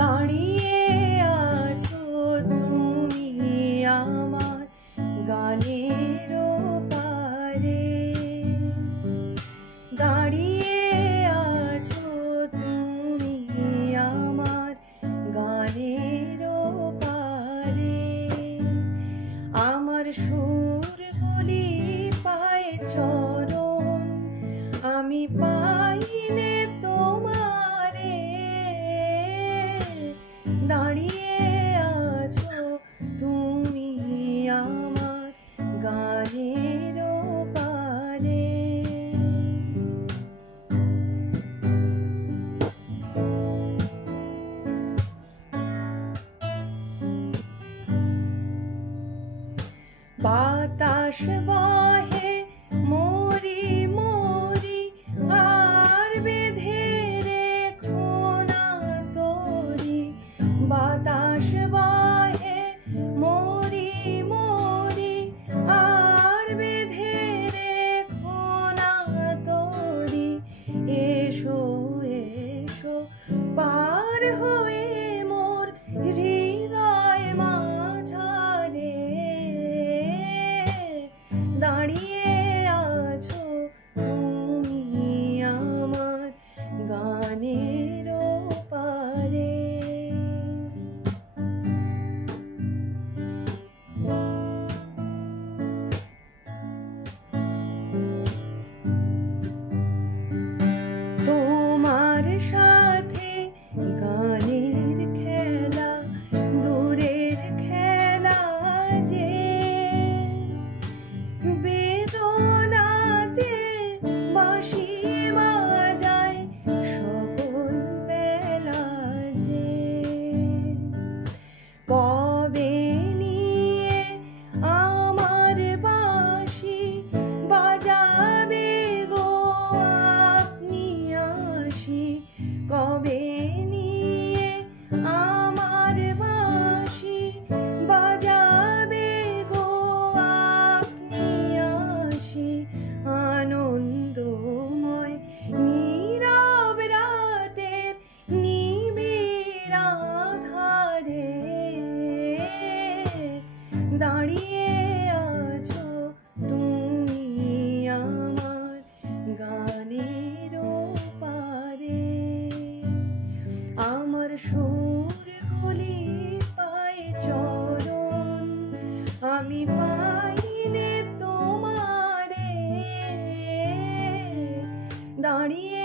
দাঁড়িয়ে আছো তুমি আমার গানের পারে, দাঁড়িয়ে আছো তুমি আমার গানের পারে। আমার সুরগুলি পায়ে চরণ, আমি পাইনে তোমারে। দাঁড়িয়ে আছো তুমি আমার গানের পারে। বাতাস বহে মরি মরি, আর বেঁধে রেখো না তোরি। বাতাস বহে মরি মরি, আর বেঁধে রেখো না তোরি। এসো এসো পার হয়ে মোর হৃদয় মাঝারে। দাঁড়িয়ে আছো তুমি আমার গানের পারে। তোমার সাথে গানের খেলা দূরের খেলা যে, বেদনাতে বাঁশি বাজায় সকল বেলা যে। কবে নিয়ে আমার বাঁশি বাজাবে গো আপনি আসি। কবে নিয়ে আমার বাঁশি বাজাবে গো আপনি আসি। আনন্দময় নীরব রাতের নিবিড় আধারে, দাঁড়িয়ে আছো তুমি আমার গানের পারে। আমার সুরগুলি পায়ে চরণ, আমি পাইনে তোমারে। দাঁড়িয়ে